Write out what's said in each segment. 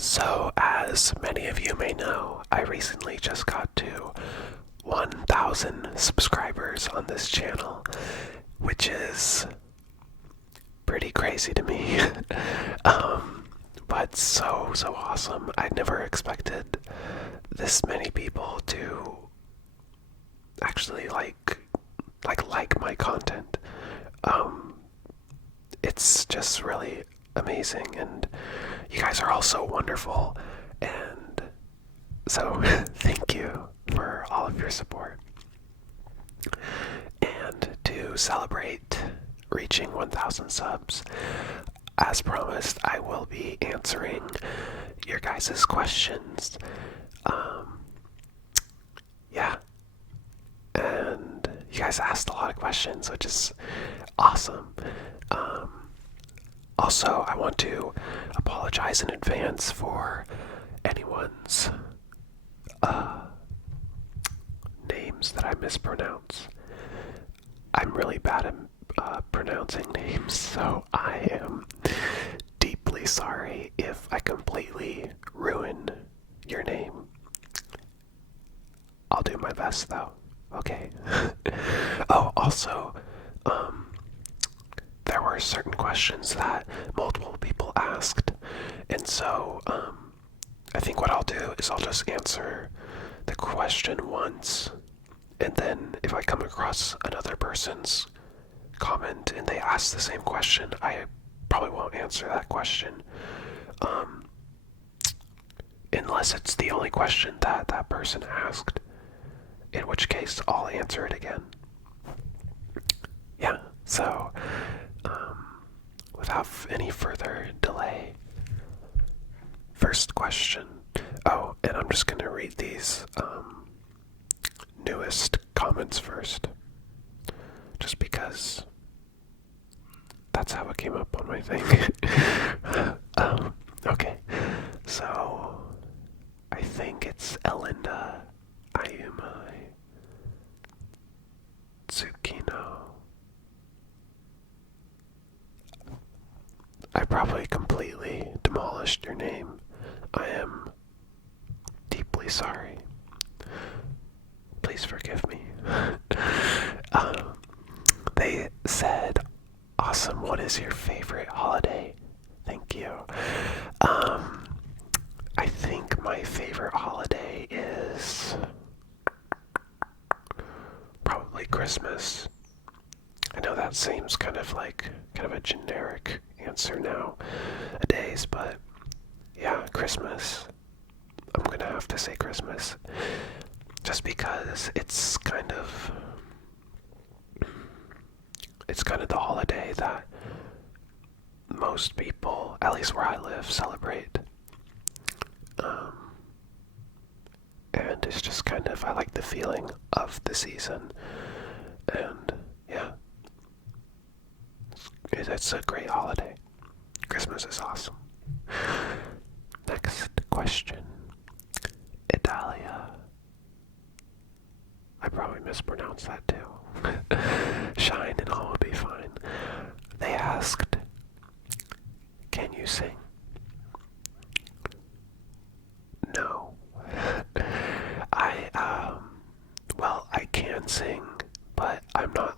So, as many of you may know, I recently just got to 1,000 subscribers on this channel, which is pretty crazy to me. But so awesome. I never expected this many people to actually like my content. It's just really amazing, and you guys are all so wonderful, and so thank you for all of your support. And to celebrate reaching 1,000 subs, as promised, I will be answering your guys' questions. Yeah, and you guys asked a lot of questions, which is awesome. Also, I want to apologize in advance for anyone's names that I mispronounce. I'm really bad at pronouncing names, so I am deeply sorry if I completely ruin your name. I'll do my best, though. Okay. Oh, also, there were certain questions that multiple people asked, and so I think what I'll do is I'll just answer the question once, and then if I come across another person's comment and they ask the same question, I probably won't answer that question, unless it's the only question that that person asked, in which case I'll answer it again. Yeah, so without any further delay, first question. Oh, and I'm just going to read these newest comments first, just because that's how it came up on my thing. Okay, so I think it's Elinda Ayumai Tsukino. I probably completely demolished your name. I am deeply sorry. Please forgive me. They said, awesome, what is your favorite holiday? Thank you. I think my favorite holiday is probably Christmas. I know that seems kind of a generic answer nowadays, but yeah, Christmas. I'm gonna have to say Christmas, just because it's kind of the holiday that most people, at least where I live, celebrate. And it's just I like the feeling of the season, and yeah, it's a great holiday. Christmas is awesome. Next question. Italia. I probably mispronounced that too. Shine and all will be fine. They asked, can you sing? No. I can sing, but I'm not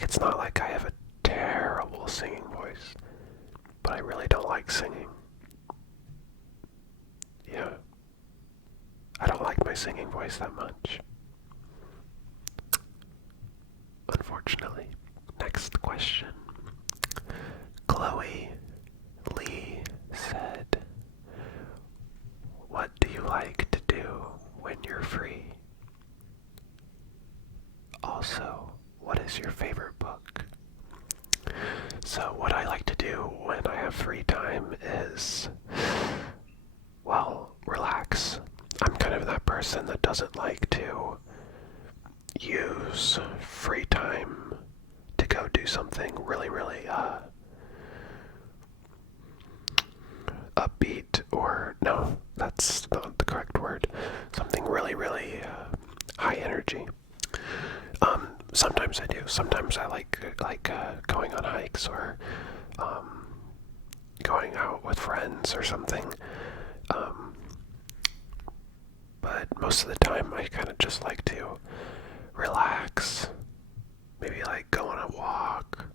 it's not like I have a terrible singing voice, but I really don't like singing. Yeah. I don't like my singing voice that much, unfortunately. Next question. Chloe Lee said, what do you like to do when you're free? Also, what is your favorite book? So what I like to do when I have free time is, well, relax. I'm kind of that person that doesn't like to use free time to go do something really upbeat, or no, that's not the correct word. Something really high energy. Sometimes I do. Sometimes I like going on hikes, or going out with friends or something. But most of the time I kind of just like to relax, maybe like go on a walk,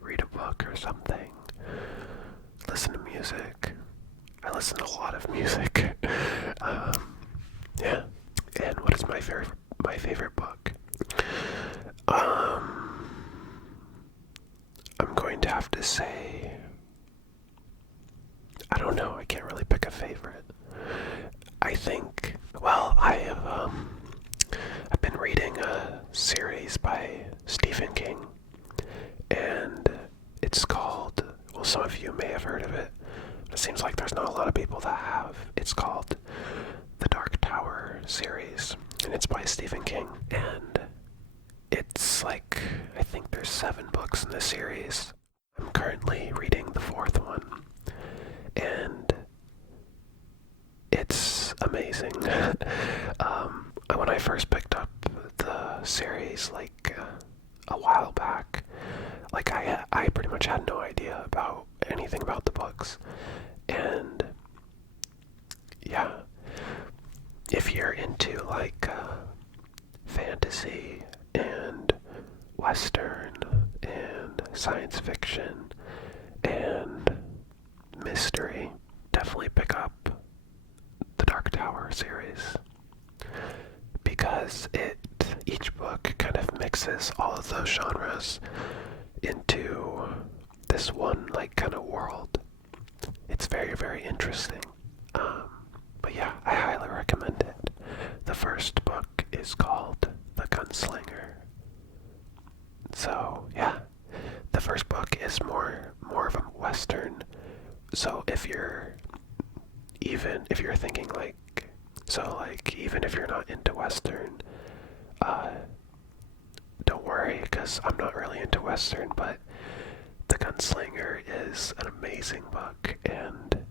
read a book or something, listen to music. I listen to a lot of music. Yeah. And what is my favorite book? I'm going to have to say, I don't know, I can't really pick a favorite. I think, well, I've been reading a series by Stephen King, and it's called, well, some of you may have heard of it, but it seems like there's not a lot of people that have. It's called the Dark Tower series, and it's by Stephen King, and it's like, I think there's 7 books in the series. I'm currently reading the 4th one, and it's amazing. When I first picked up the series, like, a while back, like, I pretty much had no idea about anything about the books, and, yeah, if you're into, like, fantasy and western and science fiction and mystery, definitely pick up the Dark Tower series, because each book kind of mixes all of those genres into this one, like, kind of world. It's very, very interesting. But yeah, I highly recommend it. The first book is called The Gunslinger. So yeah, the first book is more of a western. So even if you're thinking like, even if you're not into western, don't worry, because I'm not really into western, but The Gunslinger is an amazing book, and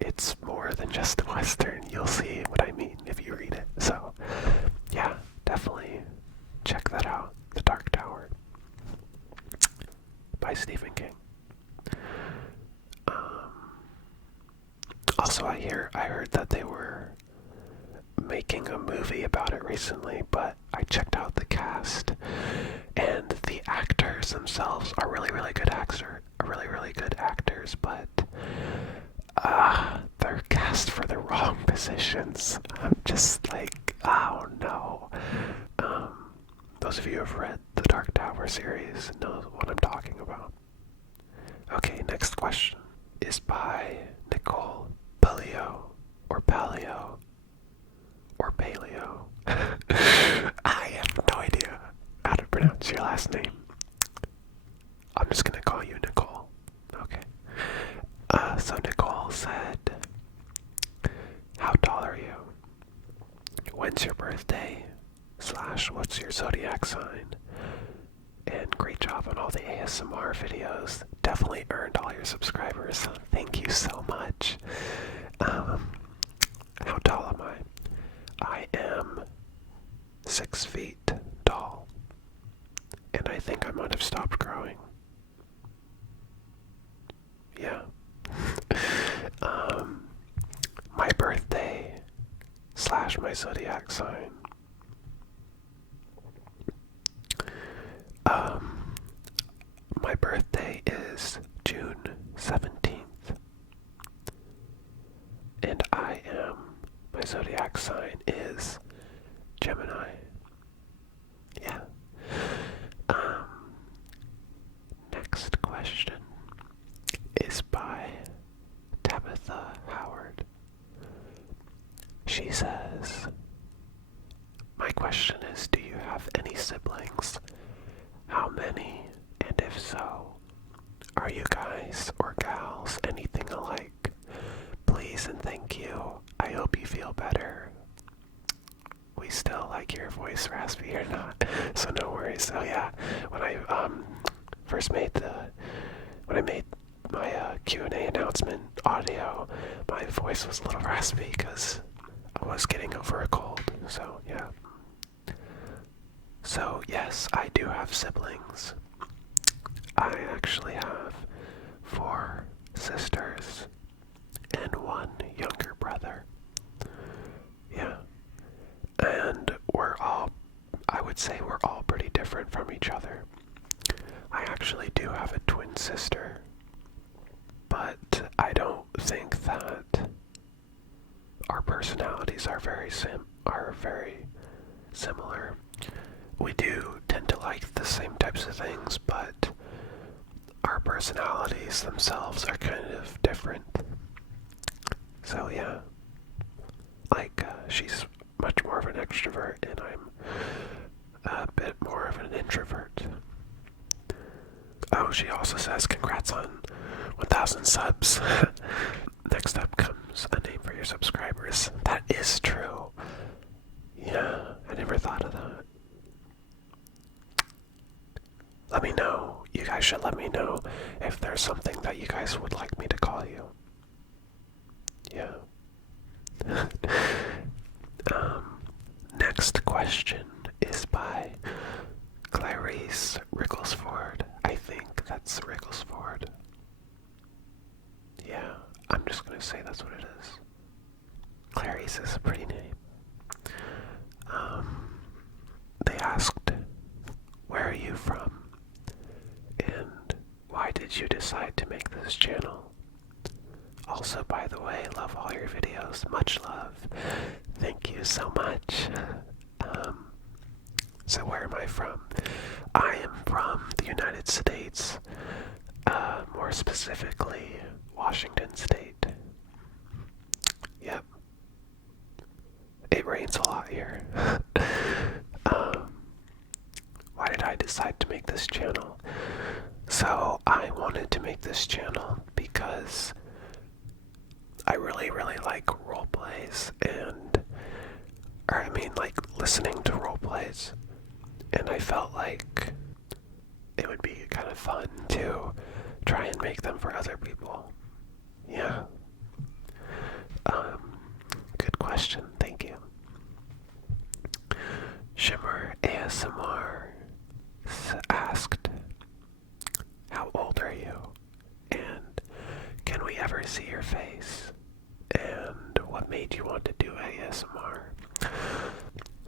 it's more than just a western. You'll see what I mean if you read it. So yeah, definitely check that out. The Dark Tower by Stephen King. Also, I heard that they were making a movie about it recently, but I checked out the cast, and the actors themselves are really, really good actors, but they're cast for the wrong positions. I'm just like, oh no. Those of you who have read the Dark Tower series know what I'm talking about. Okay, next question is by Nicole Paleo, or Paleo, or Paleo. I have no idea how to pronounce your last name. I'm just gonna call you Nicole. Okay. So Nicole said, how tall are you? When's your birthday? / what's your zodiac sign? And great job on all the ASMR videos. Definitely earned all your subscribers. Thank you so much. How tall am I? I am 6 feet tall. And I think I might have stopped growing. Yeah. My birthday / my zodiac sign. My birthday is June 17th. And my zodiac sign is Gemini. Yeah. Next question is by Tabitha Howard. She says, my question is, do you have any siblings? How many? And if so, are you guys or gals anything alike? Please and thank you. I hope you feel better. We still like your voice raspy or not, so no worries. So yeah, when I made my Q&A announcement audio, my voice was a little raspy because I was getting over a cold. So yeah. So yes, I do have siblings. I actually have 4 sisters from each other. I actually do have a twin sister, but I don't think that our personalities are very similar. We do tend to like the same types of things, but our personalities themselves are kind of different. So yeah, she's much more of an extrovert and I'm a bit more of an introvert. Oh, she also says congrats on 1,000 subs. Next up comes a name for your subscribers. That is true. Yeah, I never thought of that. Let me know. You guys should let me know if there's something that you guys would like me to call you. Yeah. Next question is by Clarice Ricklesford. I think that's Ricklesford. Yeah, I'm just gonna say that's what it is. Clarice is a pretty name. They asked, where are you from? And why did you decide to make this channel? Also, by the way, love all your videos. Much love. Thank you so much. So where am I from? I am from the United States. More specifically, Washington State. Yep. It rains a lot here. Why did I decide to make this channel? So I wanted to make this channel because I really like role plays listening to role plays, and I felt like it would be kind of fun to try and make them for other people. Yeah. Good question. Thank you. Shimmer ASMR asked, how old are you? And can we ever see your face? And what made you want to do ASMR?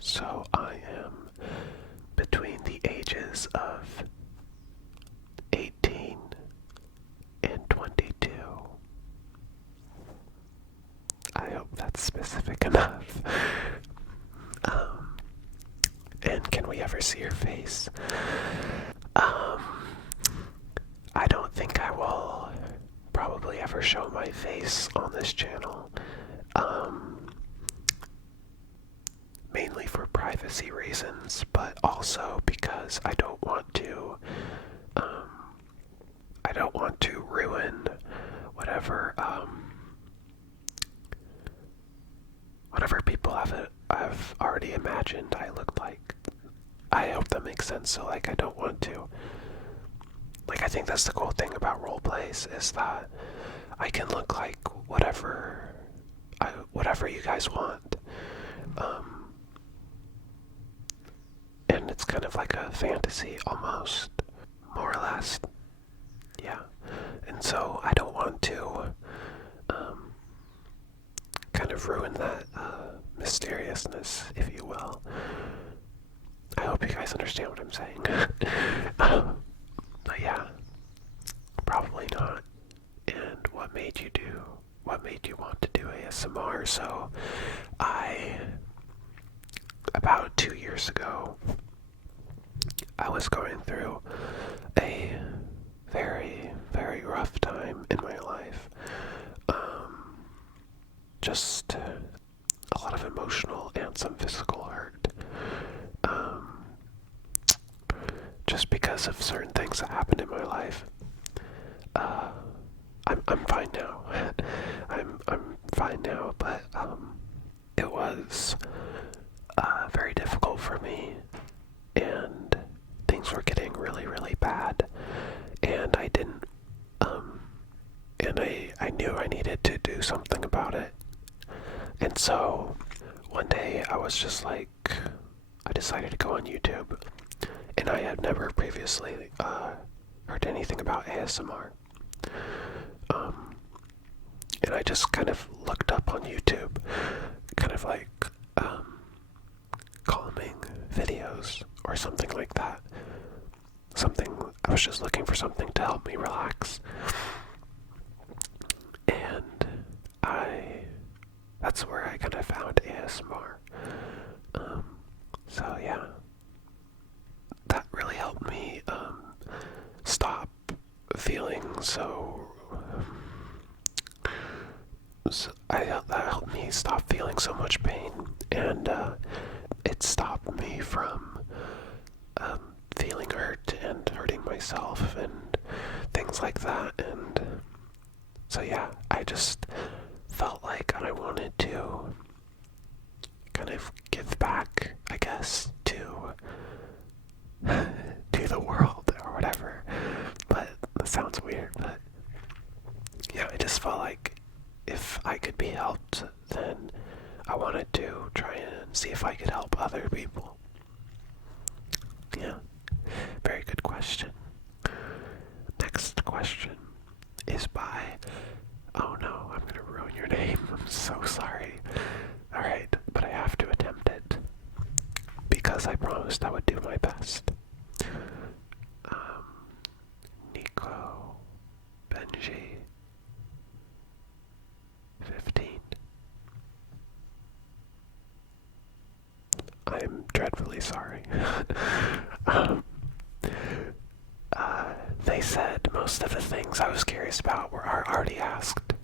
So I am between the ages of 18 and 22. I hope that's specific enough. And can we ever see your face? I don't think I will probably ever show my face on this channel. Mainly for privacy reasons, but also because I don't want to ruin whatever people have already imagined I look like. I hope that makes sense. So I don't want to. I think that's the cool thing about role plays is that I can look like whatever you guys want. And it's kind of like a fantasy almost, more or less. Yeah. And so I don't want to kind of ruin that mysteriousness, if you will. I hope you guys understand what I'm saying. But yeah, probably not. And what made you want to do ASMR? So about 2 years ago, I was going through a very, very rough time in my life. Just a lot of emotional and some physical hurt. Just because of certain things that happened in my life. I'm fine now. I'm fine now, but it was very difficult for me, and things were getting really, really bad, and I didn't, and I knew I needed to do something about it. And so one day I was just like, I decided to go on YouTube, and I had never previously heard anything about ASMR. And I just kind of looked up on YouTube, kind of like calming videos or something like that. I was just looking for something to help me relax. And that's where I kind of found ASMR. So yeah, that really helped me stop feeling that helped me stop feeling so much pain, and it stopped me from feeling hurt and hurting myself and things like that. And so yeah, I just felt like I wanted to kind of give back, I guess, to the world or whatever. But that sounds weird, but yeah, I just felt like if I could be helped, then I wanted to try and see if I could help other people. Yeah, very good question. Next question is by, oh no, I'm gonna ruin your name, I'm so sorry. Alright, but I have to attempt it, because I promised I would do my best. Nico Benji 15. I'm dreadfully sorry. They said most of the things I was curious about are already asked,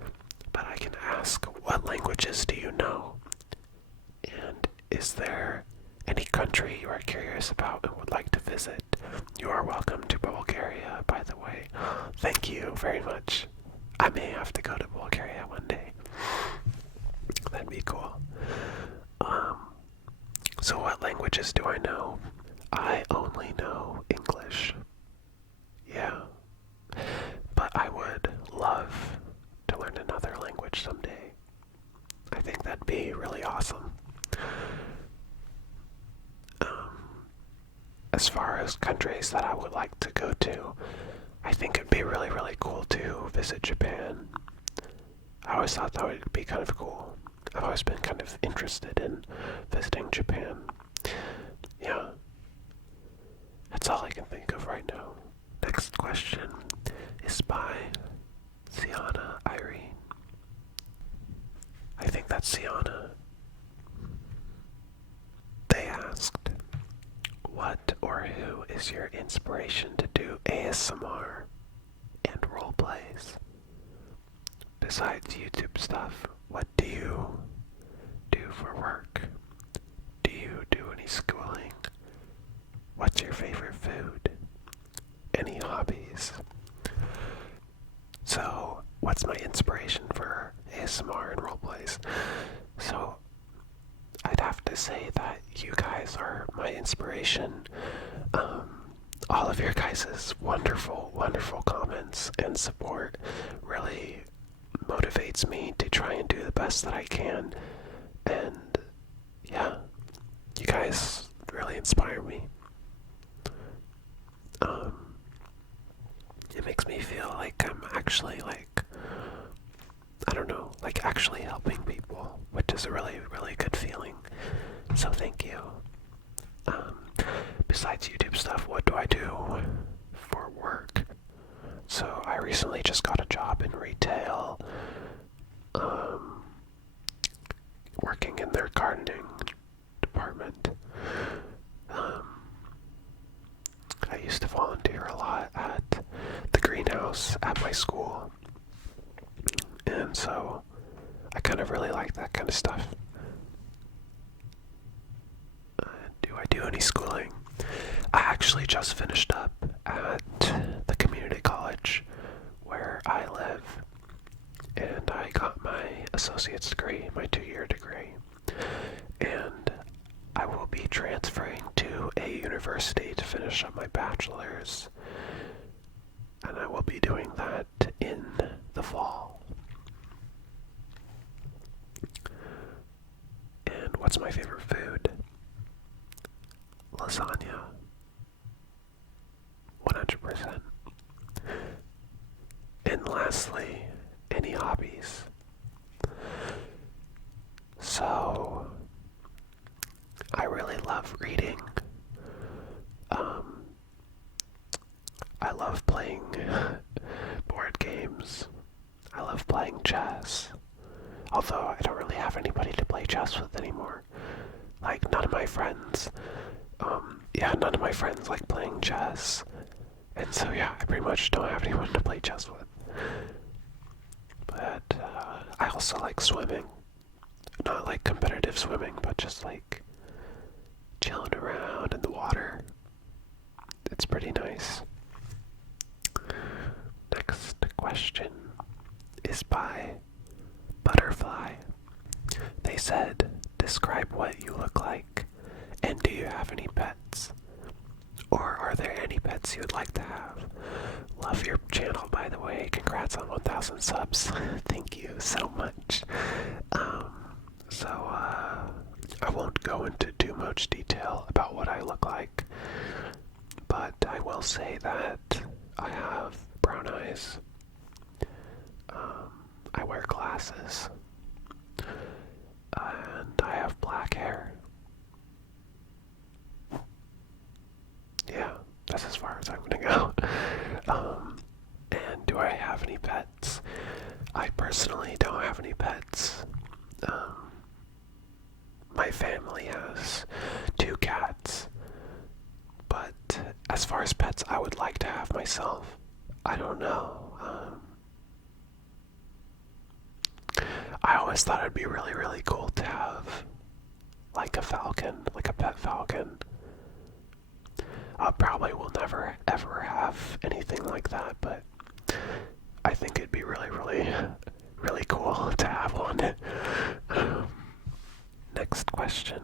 but I can ask, what languages do you know? And is there any country you are curious about and would like to visit? You are welcome to Bulgaria, by the way. Thank you very much. I may have to go to Bulgaria one day. That'd be cool. So what languages do I know? I only know English. Yeah. But I would love to learn another language someday. I think that'd be really awesome. As far as countries that I would like to go to, I think it'd be really, really cool to visit Japan. I always thought that would be kind of cool. I've always been kind of interested in visiting Japan. Yeah. That's all I can think of right now. Next question is by Sienna Irene. I think that's Sienna. They asked, what or who is your inspiration to do ASMR and role plays? Besides YouTube stuff, what do you do for work? Do you do any schooling? What's your favorite food? Any hobbies? So, what's my inspiration for ASMR and roleplays? So, I'd have to say that you guys are my inspiration. All of your guys' wonderful, wonderful comments and support really motivates me to try and do the best that I can. And yeah, you guys really inspire me. It makes me feel like I'm actually actually helping people, which is a really, really good feeling. So thank you. Besides YouTube stuff, what do I do for work? So I recently just got a job in retail, working in their gardening department. I used to volunteer a lot at the greenhouse at my school, and so I kind of really like that kind of stuff. Do I do any schooling? I actually just finished up at the community college where I live, and I got my associate's degree, my 2-year degree, and I will be transferring to a university to finish up my bachelor's, and I will be doing that in the fall. And what's my favorite food? Lasagna. 100%. And lastly, any hobbies? So, I really love reading. chess. Although I don't really have anybody to play chess with anymore. Like, none of my friends, none of my friends like playing chess. And so, yeah, I pretty much don't have anyone to play chess with. But, I also like swimming. Not like competitive swimming, but just like chilling around in the water. It's pretty nice. Next question is by Butterfly. They said, describe what you look like, and do you have any pets? Or are there any pets you would like to have? Love your channel, by the way. Congrats on 1,000 subs. Thank you so much. I won't go into too much detail about what I look like, but I will say that I have brown eyes. I wear glasses. And I have black hair. Yeah, that's as far as I'm gonna go. And do I have any pets? I personally don't have any pets. My family has 2 cats. But as far as pets I would like to have myself, I don't know. I always thought it'd be really, really cool to have like a falcon, like a pet falcon. I probably will never, ever have anything like that, but I think it'd be really, really, really cool to have one. Next question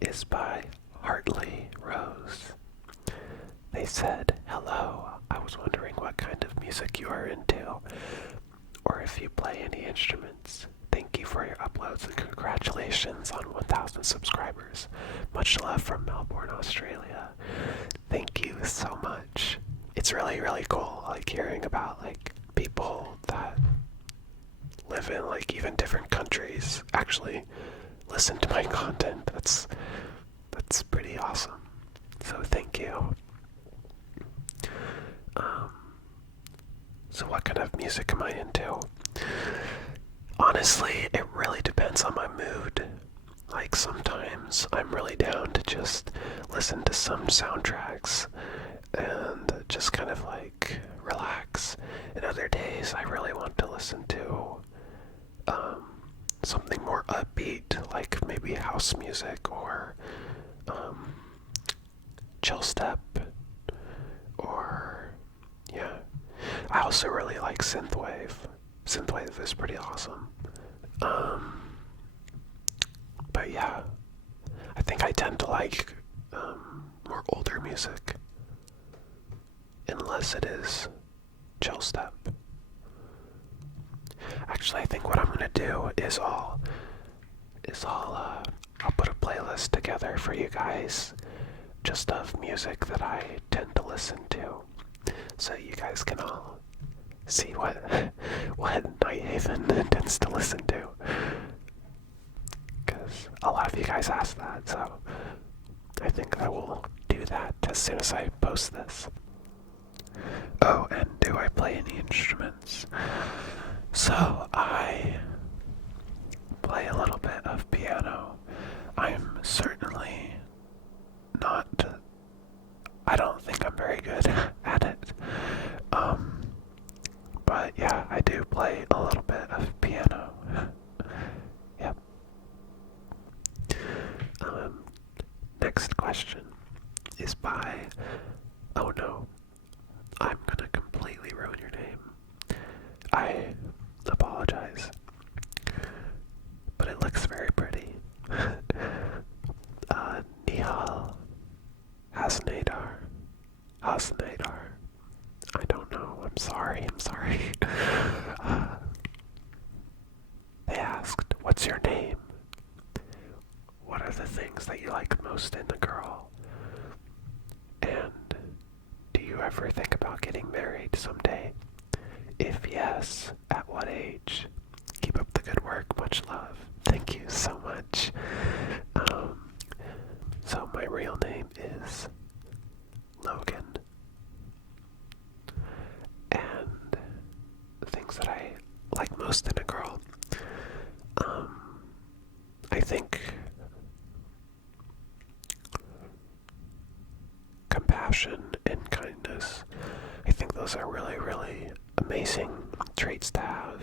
is by Hartley Rose. They said, hello, I was wondering what kind of music you are into, or if you play any instruments. Thank you for your uploads and congratulations on 1,000 subscribers. Much love from Melbourne, Australia. Thank you so much. It's really, really cool, like, hearing about, like, people that live in, like, even different countries actually listen to my content. That's pretty awesome. So thank you. So what kind of music am I into? Honestly, it really depends on my mood. Like, sometimes I'm really down to just listen to some soundtracks and just kind of like relax. And other days I really want to listen to something more upbeat, like maybe house music or chill step, or yeah. I also really like synthwave. Synthwave is pretty awesome. But yeah, I think I tend to like more older music, unless it is chill step. Actually, I think what I'm gonna do is I'll put a playlist together for you guys, just of music that I tend to listen to, so you guys can all see what NightHaven tends to listen to. Because a lot of you guys ask that, so I think I will do that as soon as I post this. Oh, and do I play any instruments? So, I play a little bit of piano. I'm certainly not... I don't think I'm very good at it. But yeah, I do play a little bit of piano. Yep. Next question is by... Oh no, I'm gonna completely ruin your name. I apologize, but it looks very pretty. Nihal Hasnadar. I don't know. I'm sorry. They asked, what's your name? What are the things that you like most in a girl? And do you ever think about getting married someday? If yes, at what age? Keep up the good work. Much love. Thank you so much. So my real name is Logan. And the things that I like most most in a girl. I think compassion and kindness, I think those are really, really amazing traits to have.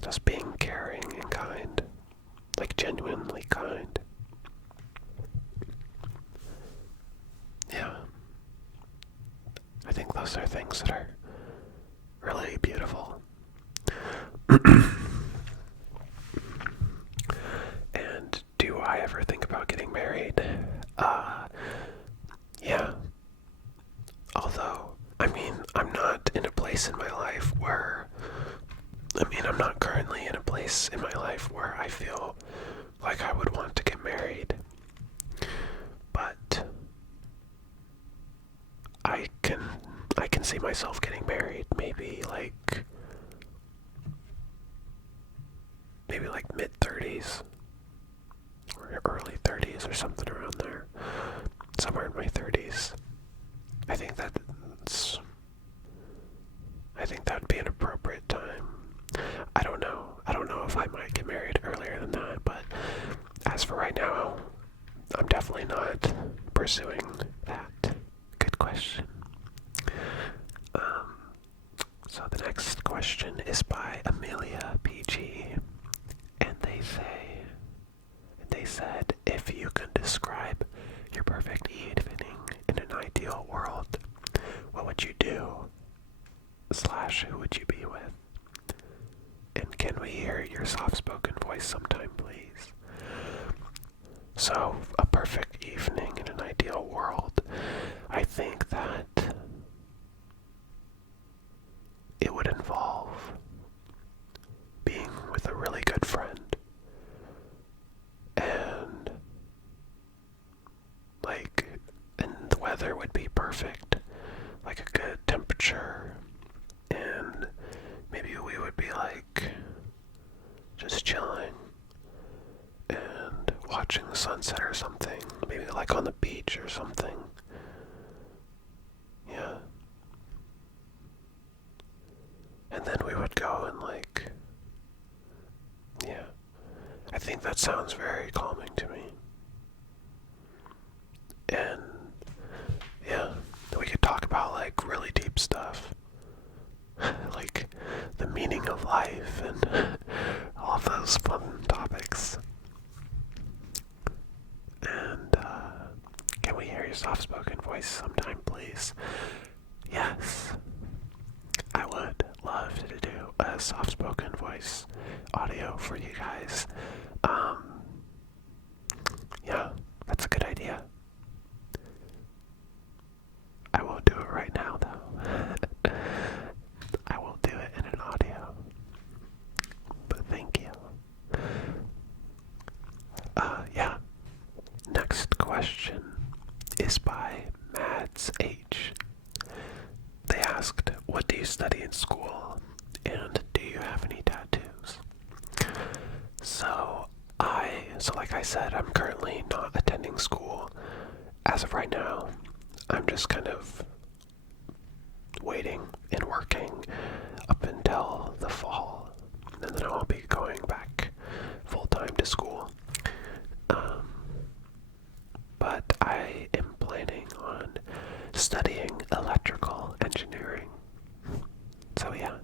Just being caring and kind, like genuinely kind. Yeah. I think those are things that are really beautiful. And do I ever think about getting married? Yeah. Although, I'm not in a place in my life where, I'm not currently in a place in my life where I feel like I would want to get married. But I can see myself getting married maybe like mid-30s or early 30s or something around there. Somewhere in my 30s. I think that would be an appropriate time. I don't know if I might get married earlier than that, but as for right now, I'm definitely not pursuing that. Good question. So the next question is by Amelia PG, and they said, if you could describe your perfect evening in an ideal world, what would you do? / who would you be with? And can we hear your soft-spoken voice sometime, please? So, a perfect evening in an ideal world. I think that it would involve being with a really good friend. And the weather would be perfect. Like a good temperature. And maybe we would be just chilling and watching the sunset or something. Maybe like on the beach or something. Yeah. And then we would go and yeah. I think that sounds very calming to me. And yeah, we could talk about really deep stuff. Like the meaning of life and all those fun topics. And can we hear your soft-spoken voice sometime, please? Yes, I would love to do a soft-spoken voice audio for you guys. Yeah, that's a good idea. I won't do it right now, though. I will do it in an audio. But thank you. Yeah. Next question is by Mads H. They asked, what do you study in school? And do you have any tattoos? So like I said, I'm currently not attending school. As of right now, I'm just kind of waiting and working up until the fall, and then I'll be going back full-time to school. But I am planning on studying electrical engineering. So yeah.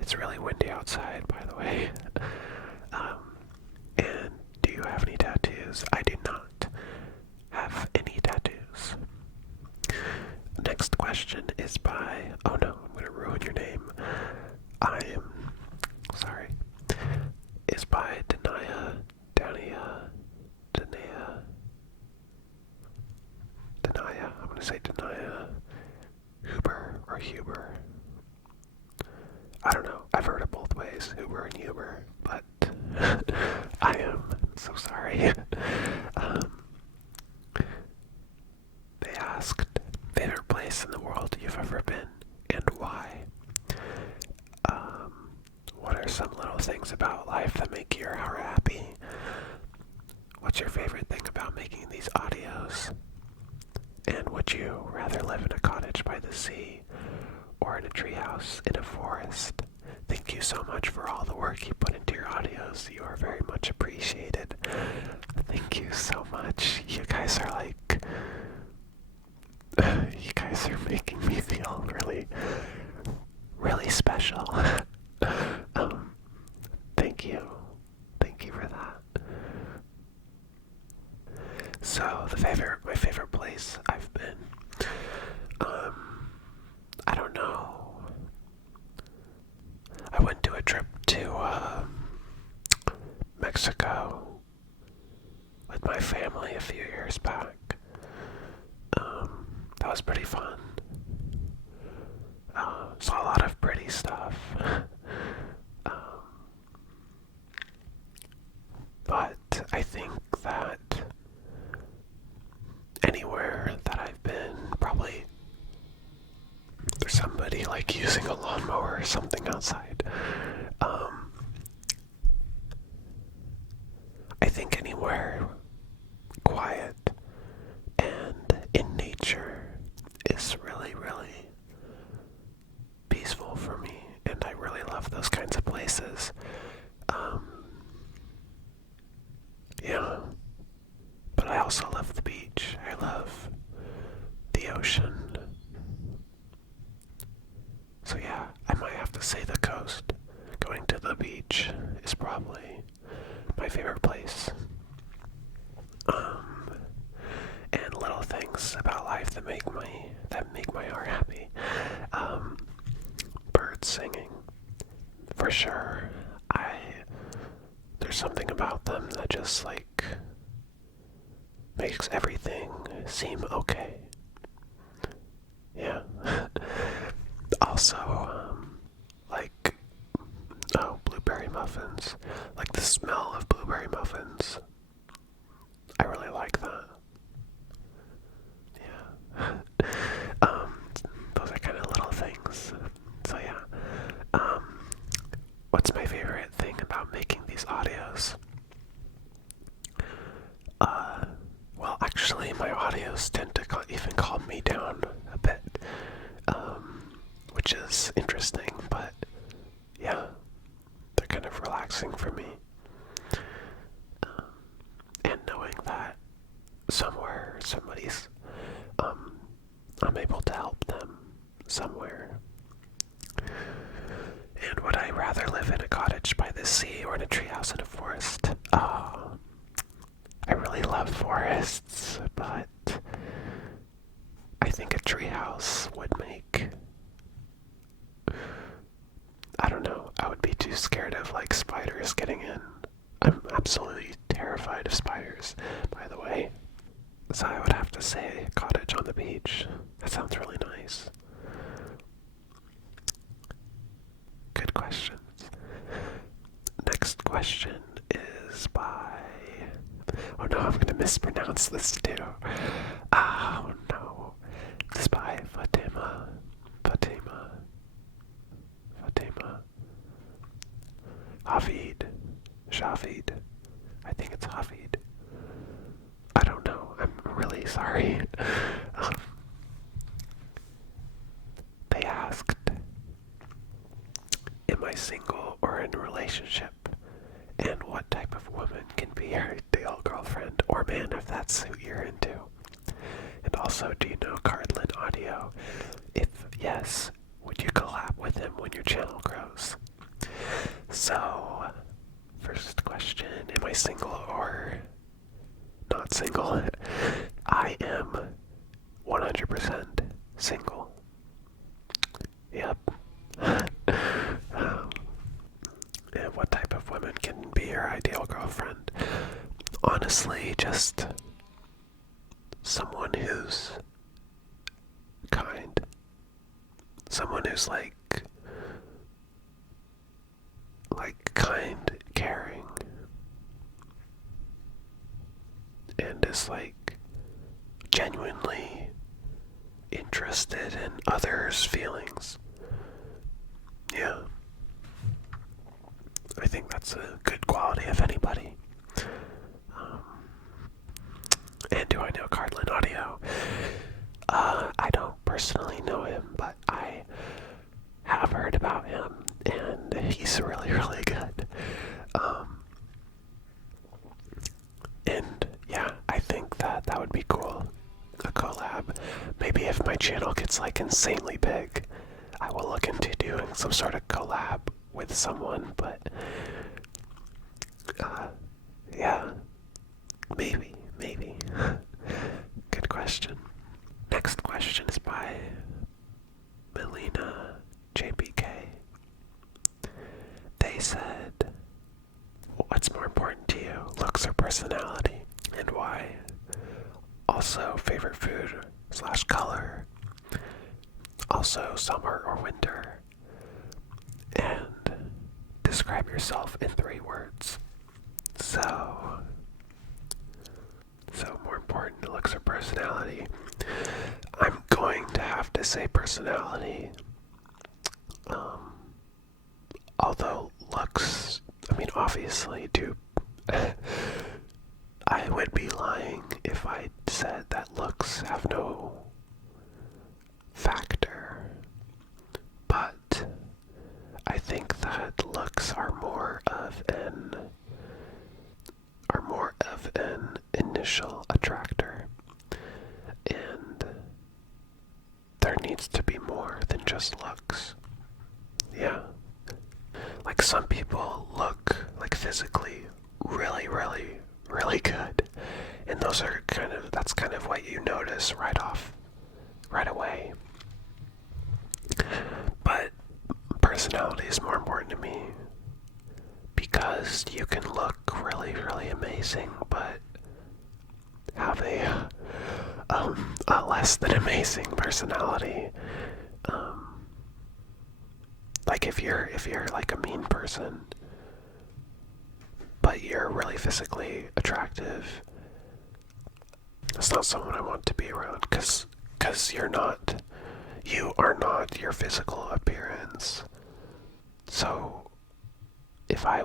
It's really windy outside, by the way. And do you have any tattoos? I do not have any tattoos. Next question is by, oh no, I'm going to ruin your name. Sorry. Is by Denia, I'm going to say Denia Huber. I don't know. I've heard it both ways, Huber and Huber, but I am so sorry. They asked, favorite place in the world you've ever been, and why? What are some little things about life that make your heart happy? What's your favorite thing about making these audios? And would you rather live in a cottage by the sea or in a treehouse in a forest. Thank you so much for all the work you put into your audios. You are very much appreciated. Thank you so much. You guys are like, you guys are making me feel really, really special. Thank you. Thank you for that. So my favorite place I've been, I don't know. I went to a trip to Mexico with my family a few years back. That was pretty fun. Saw a lot of pretty stuff. But I think that anywhere that I've been, probably there's somebody like using a lawnmower or something outside. I think anywhere quiet and in nature is really, really peaceful for me, and I really love those kinds of places. Yeah, but I also love the beach. I love the ocean. So yeah, I might have to say the coast. Going to the beach is probably my favorite place. And little things about life that make my heart happy. Birds singing, for sure. There's something about them that just like makes everything seem okay. Yeah. Also, blueberry muffins. Like the smell of blueberry muffins. I really like that. Yeah. Those are kind of little things. So yeah. What's my favorite thing about making these audios? Well, actually, my audios tend to even calm me down a bit, which is interesting, but yeah, they're kind of relaxing for me. And knowing that somewhere, somebody's, I'm able to help them somewhere. And would I rather live in a cottage by the sea or in a treehouse in a forest? I really love forests, but I think a treehouse would make... I don't know, I would be too scared of, like, spiders getting in. I'm absolutely terrified of spiders, by the way. So I would have to say cottage on the beach. That sounds really nice. Good questions. Next question is by... Oh no, I'm gonna mispronounce this too. Oh no. It's by Fatima. Shavid. I think it's Havid. I don't know. I'm really sorry. They asked, am I single or in a relationship? And what type of woman can be your ideal girlfriend or man if that's who you're into? And also, do you know Cardlin Audio? If yes, would you collab with him when your channel grows? So, first question, am I single or not single? I am 100% single. Yep. And what type of woman can be your ideal girlfriend? Honestly, just someone who's kind. Someone who's like kind, caring, and is like genuinely interested in others' feelings. Yeah. I think that's a good quality of anybody. And do I know Cardlin Audio? I don't personally know him, but I he's really, really good. And yeah, I think that would be cool. A collab. Maybe if my channel gets like insanely big, I will look into doing some sort of collab with someone, but yeah, maybe. Good question. Next question is by Melina JPK. They said, what's more important to you, looks or personality, and why? Also, favorite food / color. Also, summer or winter. And describe yourself in 3 words. So more important, looks or personality. I'm going to have to say personality. Although looks, I mean, obviously do. I would be lying if I said that looks have no factor. But I think that looks are more of an initial attractor, and there needs to be more than just looks. Yeah. Like some people look like physically really, really, really good, and that's kind of what you notice right away. But personality is more important to me, because you can look really, really amazing, but have a less than amazing personality. Like if you're like a mean person, but you're really physically attractive, that's not someone I want to be around, because you are not your physical appearance. So if I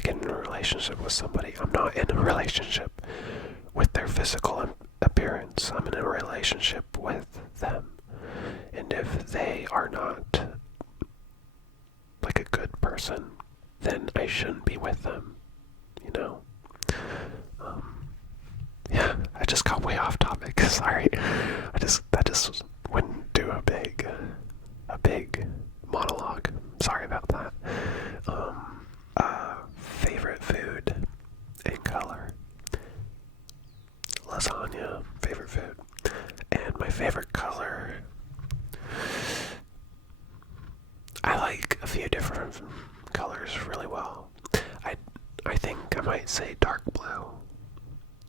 get in a relationship with somebody, I'm not in a relationship with their physical appearance. I'm in a relationship with them. And if they are not like a good person, then I shouldn't be with them, you know? Yeah, I just got way off topic. Sorry. That just wouldn't do a big monologue. Sorry about that. Favorite food and color. Lasagna, favorite food. And my favorite color, I like a few different colors really well. I think I might say dark blue,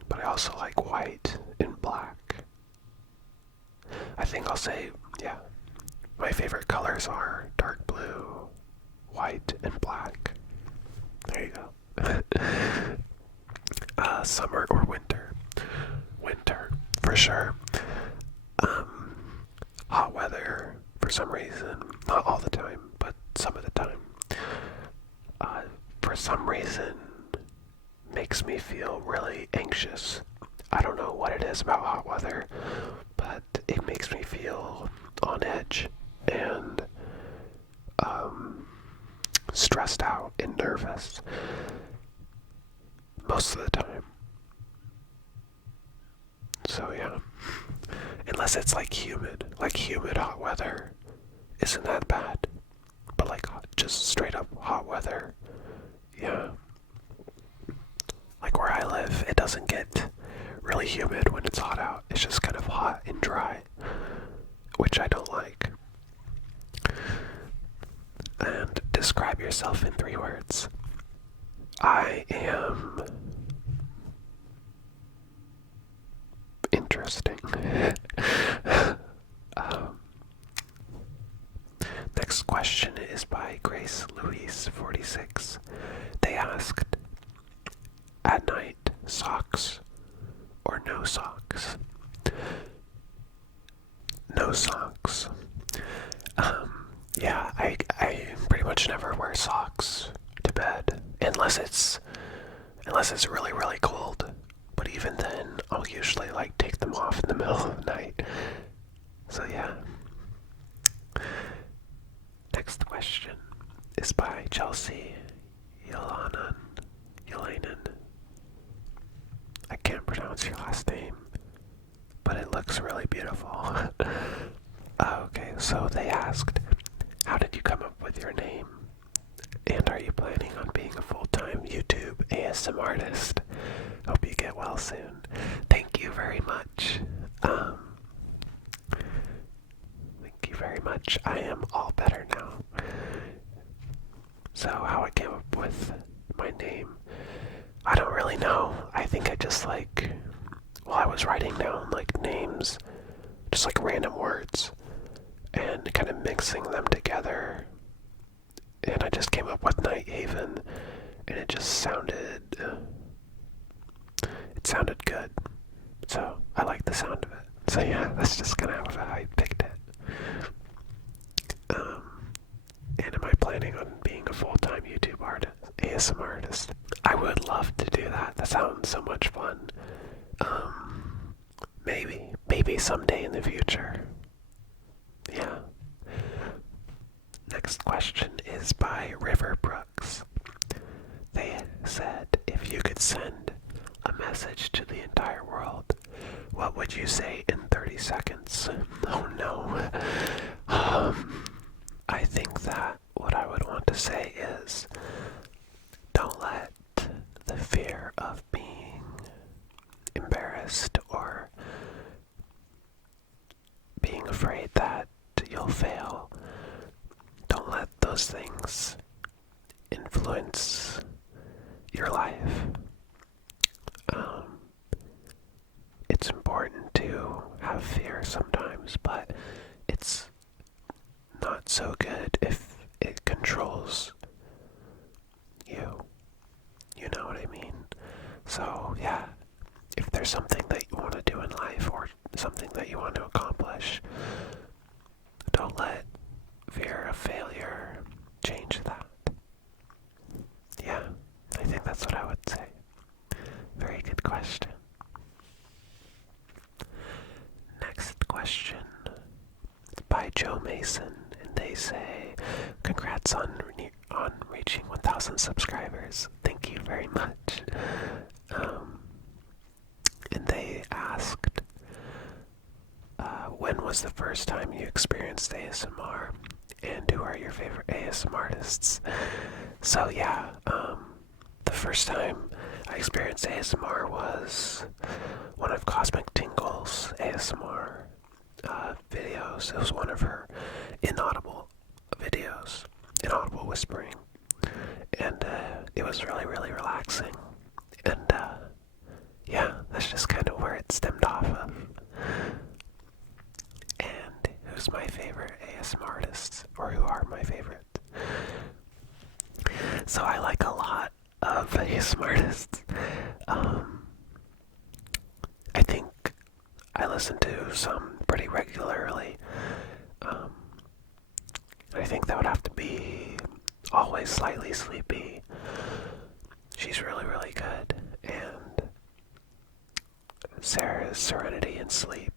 but I also like white and black. I think I'll say, yeah, my favorite colors are dark blue, white, and black. There you go. Summer or winter? Winter, for sure. Hot weather, for some reason, not all the time, but some of the time, for some reason, makes me feel really anxious. I don't know what it is about hot weather, but it makes me feel on edge and stressed out and nervous most of the time. So yeah, unless it's like humid hot weather isn't that bad, but like just straight up hot weather, yeah. Like where I live, it doesn't get really humid when it's hot out. It's just kind of hot and dry, which I don't like. And describe yourself in 3 words. I am interesting. Next question is by Grace Louise 46. They asked, at night, socks or no socks? No socks. Yeah, I pretty much never wear socks to bed unless it's really, really cold. But even then, I'll usually like take them off in the middle of the night. So yeah. Next question is by Hi, Chelsea. Yelanen. I can't pronounce your last name, but it looks really beautiful. Okay, so they asked, how did you come up with your name? And are you planning on being a full-time YouTube ASMR artist? Hope you get well soon. Thank you very much. Thank you very much. I am all better now. So how I came up with my name, I don't really know. I think I just I was writing down names, just random words, and kind of mixing them together. And I just came up with NightHaven, and it just sounded good. So I like the sound of it. So yeah, that's just kind of how I picked it. And am I planning on being a full-time YouTube artist, ASMR artist? I would love to do that. That sounds so much fun. Maybe someday in the future. Yeah. Next question is by River Brooks. They said, if you could send a message to the entire world, what would you say in 30 seconds? Oh no. I think that what I would want to say is, don't let the fear of being embarrassed or being afraid that you'll fail, don't let those things influence your life. It's important to have fear sometimes, but it's not so good if it controls you. You know what I mean? So, yeah, if there's something that you want to do in life or something that you want to accomplish, don't let fear of failure change that. Yeah, I think that's what I would say. Very good question. Next question by Joe Mason, and they say, congrats on reaching 1,000 subscribers. Thank you very much. And they asked, when was the first time you experienced ASMR, and who are your favorite ASMR artists? So yeah, the first time I experienced ASMR was one of Cosmic Tingle's ASMR videos. It was one of her inaudible videos, inaudible whispering, and it was really, really relaxing. And yeah, that's just kind of where it stemmed off of. And who's my favorite ASMR artists, or who are my favorite? So I like a lot of ASMR artists. I think I listen to some pretty regularly. I think that would have to be Always Slightly Sleepy. She's really, really good. And Sarah's Serenity and Sleep,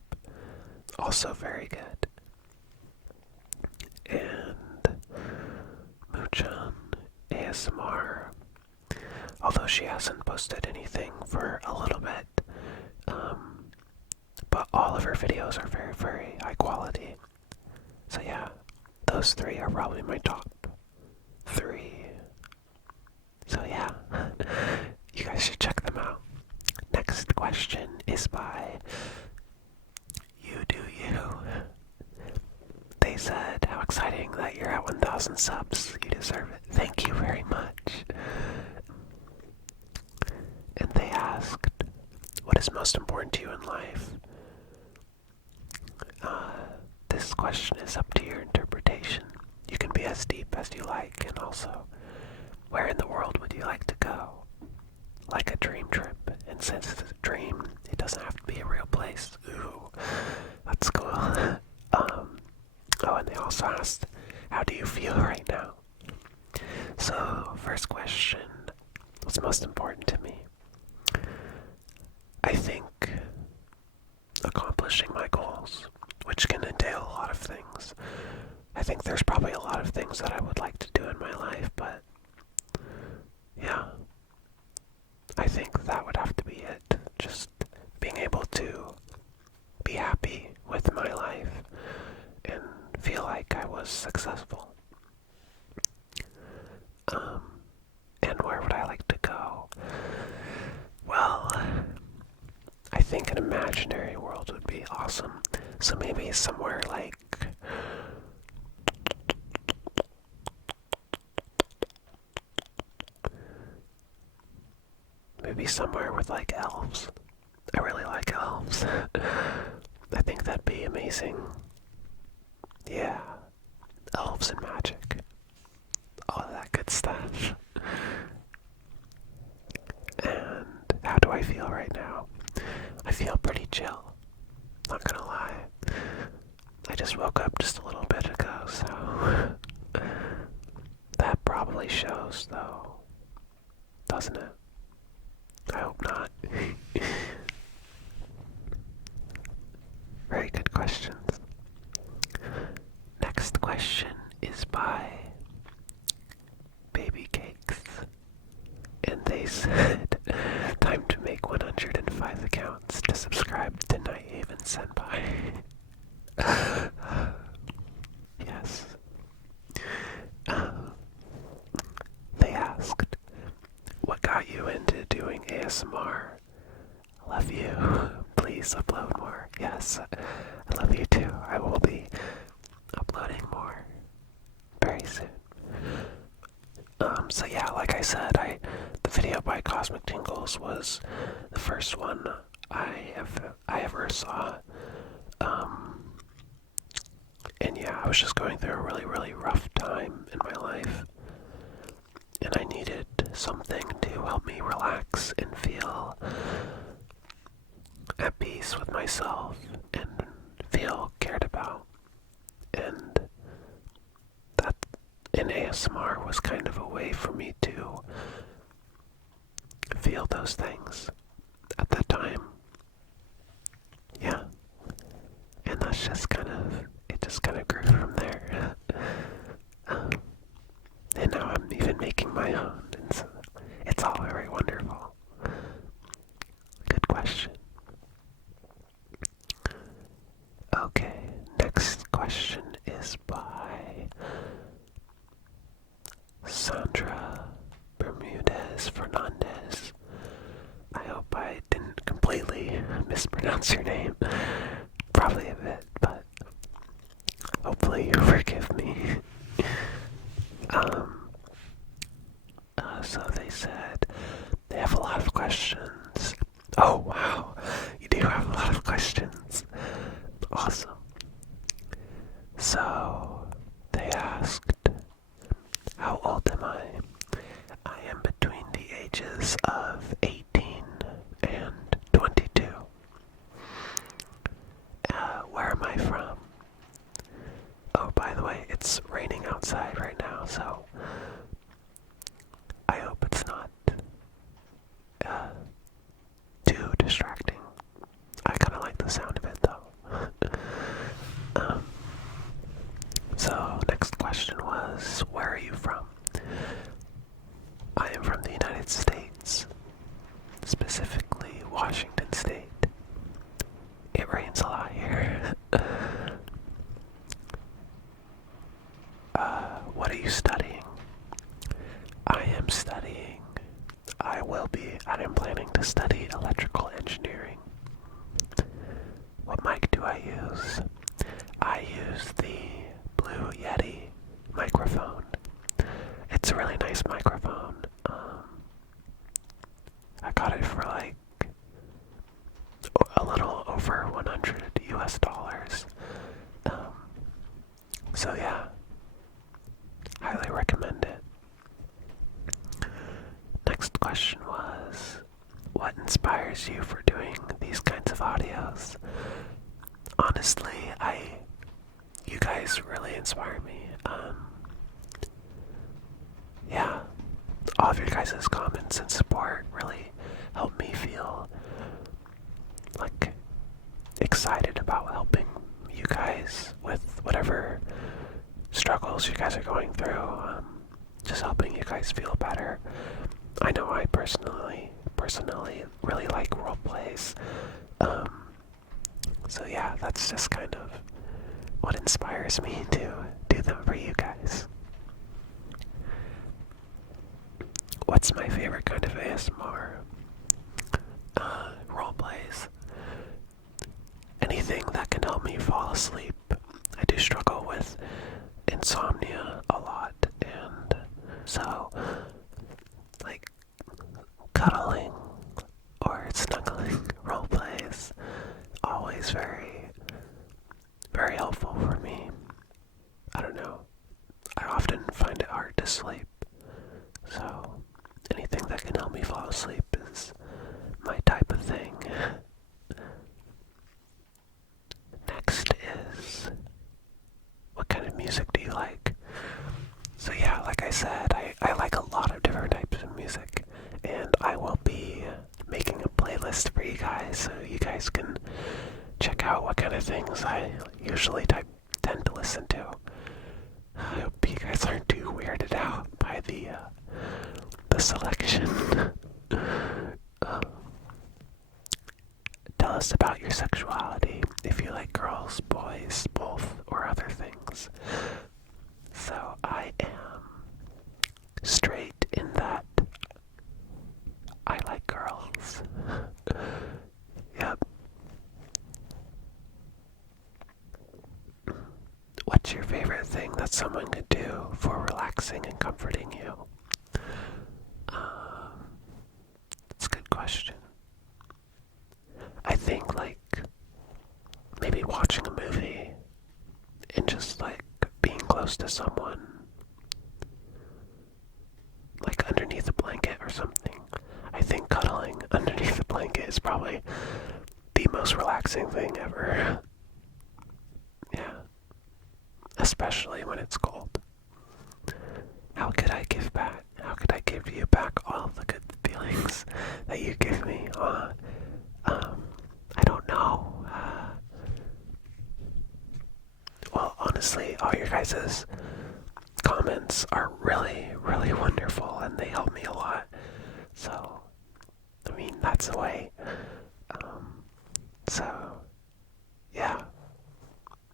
also very good. And Muchan ASMR, although she hasn't posted anything for a little bit, but all of her videos are very, very high quality. So yeah, those three are probably my top three. So yeah, you guys should check them out. Next question is by You Do You. They said, how exciting that you're at 1,000 subs. You deserve it. Thank you very much. And they asked, what is most important to you in life? This question is up to your interpretation. You can be as deep as you like, and also, where in the world would you like to go? Like a dream trip, and since it's a dream, it doesn't have to be a real place. Ooh, that's cool. Oh, and they also asked, how do you feel right now? So, first question, what's most important to me? I think accomplishing my goals, which can entail a lot of things, I think there's probably a lot of things that I would like to do in my life, but yeah, I think that would have to be it. Just being able to be happy with my life and feel like I was successful. And where would I like to go? Well, I think an imaginary world would be awesome. So maybe somewhere like somewhere with like elves. I really like elves. I think that'd be amazing. Yeah, elves and magic. All of that good stuff. And how do I feel right now? I feel pretty chill. Not gonna lie. I just woke up just a little bit ago, so that probably shows though, doesn't it? I hope not. Very good questions. Next question is by Baby Cakes. And they said, time to make 105 accounts to subscribe to NightHaven Senpai. Yes. They asked, what got you into doing ASMR? Love you. Please upload more. Yes, I love you too. I will be uploading more very soon. So yeah, like I said, the video by Cosmic Tingles was the first one I ever saw. And yeah, I was just going through a really, really rough time in my life. And I needed something to help me relax and feel at peace with myself and feel cared about. And that in ASMR was kind of a way for me to feel those things at that time. Yeah. And that's just kind of, it just kind of grew from there. And now I'm even making my own, and so it's all very wonderful. Good question. Okay, next question is by Sandra Bermudez Fernandez. I hope I didn't completely mispronounce your name. Probably a bit, but hopefully you forgive me. So they said they have a lot of questions. Oh wow, you do have a lot of questions. Awesome. So they asked, how old am I? I am between the ages of 18 and 22. Where am I from? Oh, by the way, it's raining outside right now, so I hope it's not too distracting. I kind of like the sound of it, though. So, next question was, where are you from? I am from the United States, specifically Washington State. It rains a lot here. What are you studying? I am planning to study electrical engineering. What mic do I use? I use the Blue Yeti microphone. It's a really nice microphone. I got it for like a little over $100 US. So yeah, highly recommend it. Next question was, what inspires you for doing these kinds of audios? Honestly, you guys really inspire me. Yeah, all of your guys' comments and support really help me feel like excited about helping you guys with whatever struggles you guys are going through. Just helping you guys feel better. I know I personally really like role plays. So yeah, that's just kind of what inspires me to do them for you guys. What's my favorite kind of ASMR? Role plays. Anything that can help me fall asleep. I do struggle with insomnia a lot, and so like cuddling or snuggling role plays always very helpful for me. I don't know. I often find it hard to sleep, so anything that can help me fall asleep is my type of thing. Next is, what kind of music do you like? So yeah, like I said, I like a lot of different types of music, and I will be making a playlist for you guys so you guys can check out what kind of things I usually tend to listen to. I hope you guys aren't too weirded out by the selection. Tell us about your sexuality, if you like girls, boys, both, or other things. So I am straight in that I like girls. Yep. What's your favorite thing that someone could do for relaxing and comforting you? That's a good question. I think like maybe watching a movie and just like being close to someone, like underneath a blanket or something. I think cuddling underneath a blanket is probably the most relaxing thing ever. Yeah. Especially when it's cold. How could I give back? How could I give you back all the good feelings that you give me? I don't know. Well, honestly, all your guys' comments are really, really wonderful, and they help me a lot. So, I mean, that's the way. So, yeah.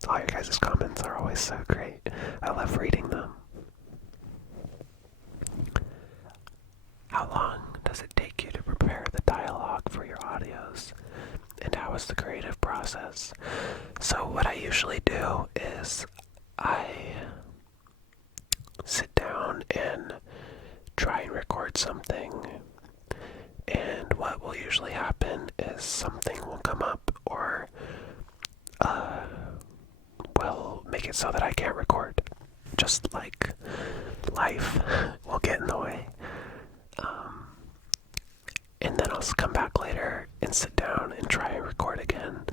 All your guys' comments are always so great. I love reading them. How long does it take you to prepare the dialogue for your audios? And how is the creative process? So what I usually do is I sit down and try and record something, and what will usually happen is something will come up, or will make it so that I can't record. Just like life will get in the way. And then I'll come back later and sit down and try and record again.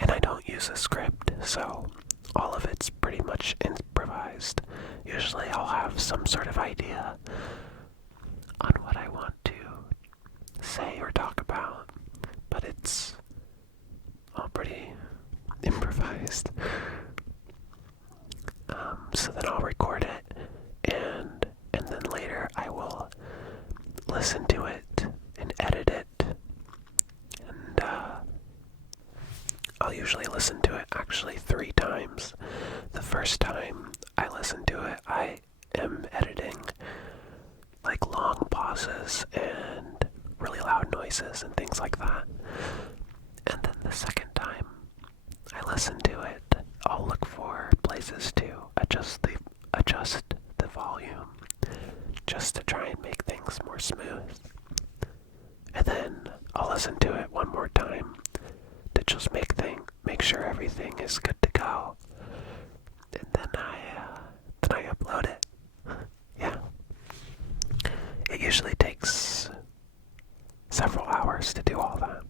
And I don't use a script, so all of it's pretty much improvised. Usually I'll have some sort of idea on what I want to say or talk about, but it's all pretty improvised. So then I'll record it, and then later I will listen to it and edit it, and I'll usually listen to it actually 3 times. The first time I listen to it, I am editing like long pauses and really loud noises and things like that. And then the second time I listen to it, I'll look for places to adjust the volume, just to try and make things more smooth. And then I'll listen to it one more time to just make sure everything is good to go. And then I upload it. Yeah. It usually takes several hours to do all that,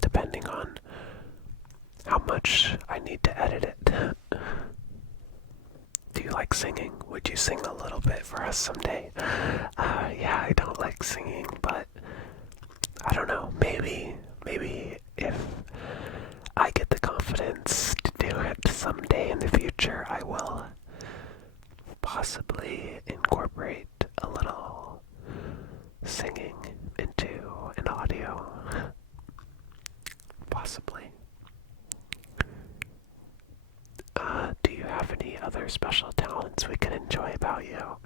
depending on how much I need to edit it. Do you like singing? Would you sing a little bit for us someday? Yeah, I don't like singing, but I don't know, maybe if I get the confidence to do it someday in the future, I will possibly incorporate a little singing into an audio. Possibly. Do you have any other special talents we can enjoy about you?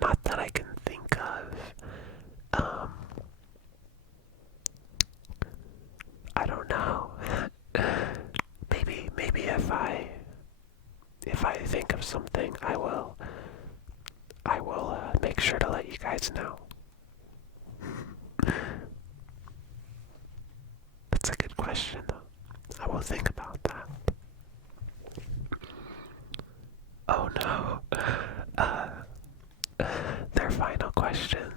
Not that I can think of. I don't know. Maybe if I think of something, I will make sure to let you guys know. That's a good question, though. I will think about that. Oh no. Their final question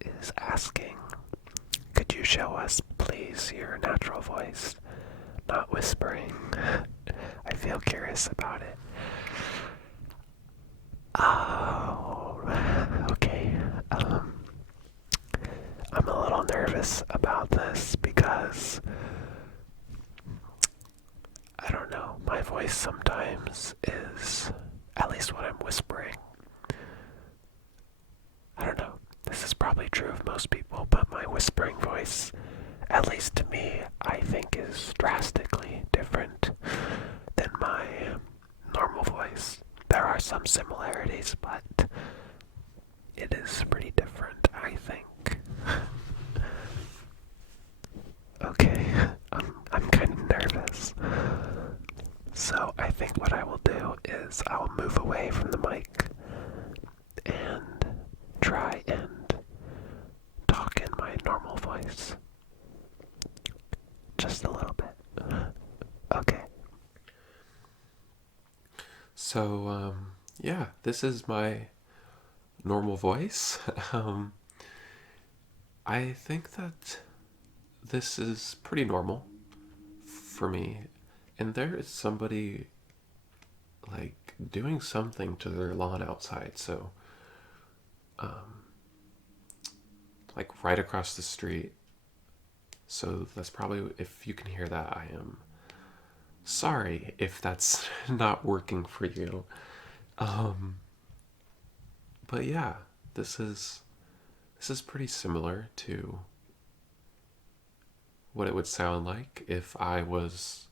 is asking, could you show us, please, your natural voice, not whispering? I feel curious about it. Oh, okay. I'm a little nervous about this because, I don't know, my voice sometimes is, at least when I'm whispering, I don't know, this is probably true of most people, but my whispering voice, at least to me, I think is drastically different than my normal voice. There are some similarities, but it is pretty different, I think. Okay, I'm kind of nervous. So I think what I will do is I'll move away from the mic and try and talk in my normal voice. Just a little bit. Okay. So, yeah, this is my normal voice. I think that this is pretty normal for me. And there is somebody, like, doing something to their lawn outside. So, like, right across the street. So that's probably, if you can hear that, I am sorry if that's not working for you. But yeah, this is pretty similar to what it would sound like if I was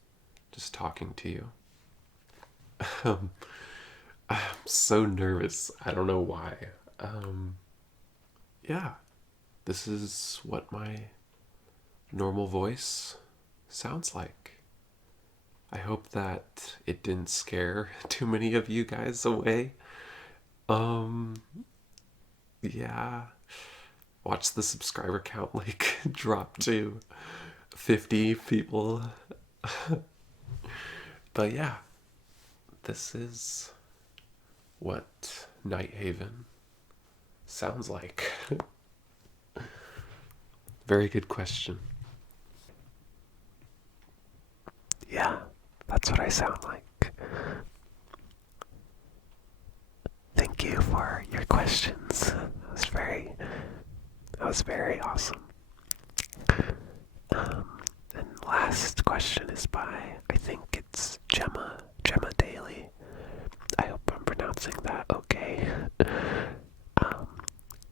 just talking to you. I'm so nervous. I don't know why. Yeah, this is what my normal voice sounds like. I hope that it didn't scare too many of you guys away. Yeah. Watch the subscriber count like drop to 50 people. But yeah, this is what NightHaven sounds like. Very good question. Yeah, that's what I sound like. Thank you for your questions. That was very awesome. And last question is by, I think it's Gemma Daily. I hope I'm pronouncing that okay.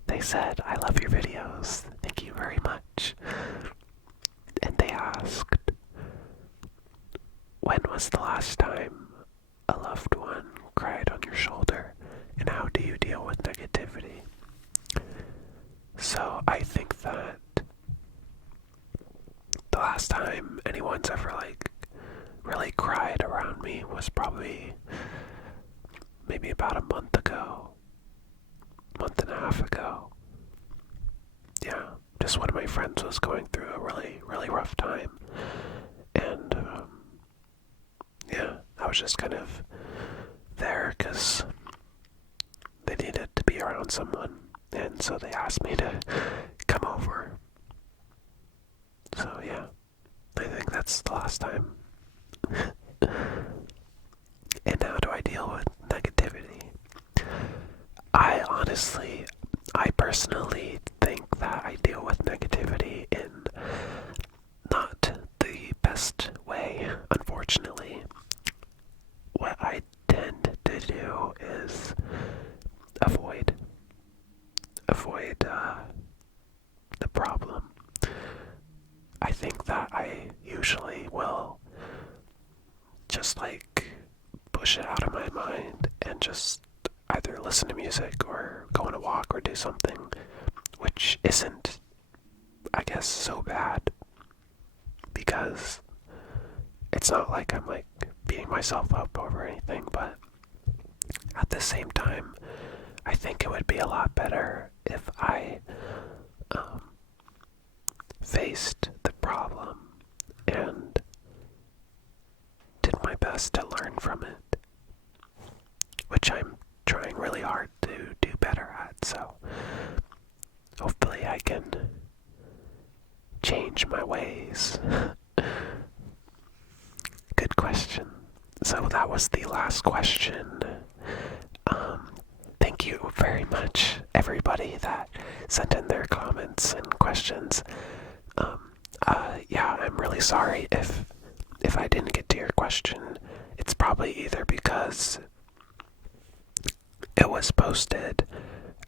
They said, I love your videos. Thank you very much. And they asked, when was the last time a loved one cried on your shoulder, and how do you deal with negativity? So I think that the last time anyone's ever really cried around me was probably maybe about a month and a half ago. Yeah, just one of my friends was going through a really rough time, and yeah, I was just kind of there because they needed to be around someone, and so they asked me to come over. So yeah, I think that's the last time. And how do I deal with negativity? I personally think that I deal with negativity in not the best way, unfortunately. just like push it out of my mind and just either listen to music or go on a walk or do something, which isn't, I guess, so bad, because it's not like I'm like beating myself up over anything, but at the same time, I think it would be a lot better if I faced the problem and did my best to learn from it, which I'm trying really hard to do better at, so hopefully I can change my ways. Good question. So that was the last question. Thank you very much, everybody that sent in their comments and questions. Yeah, I'm really sorry if I didn't get to your question. It's probably either because it was posted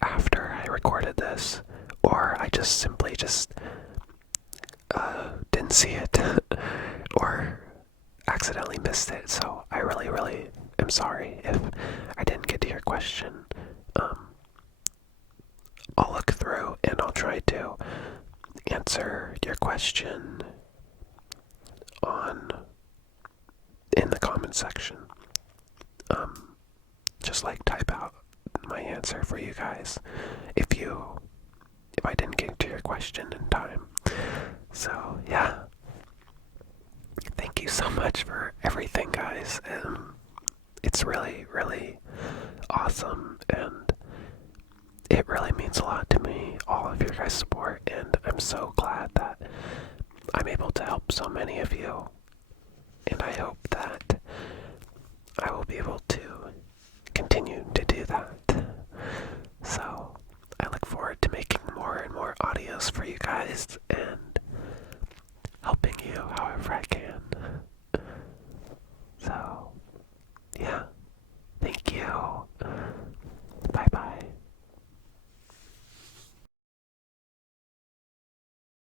after I recorded this, or I just simply didn't see it, or accidentally missed it. So I really, really am sorry if I didn't get to your question. I'll look through and I'll try to answer your question in the comment section. Just like type out my answer for you guys if I didn't get to your question in time. So yeah, thank you so much for everything, guys. It's really, really awesome, and it really means a lot to me, all of your guys' support, and I'm so glad that I'm able to help so many of you, and I hope that I will be able to continue to do that. So I look forward to making more and more audios for you guys and helping you however I can.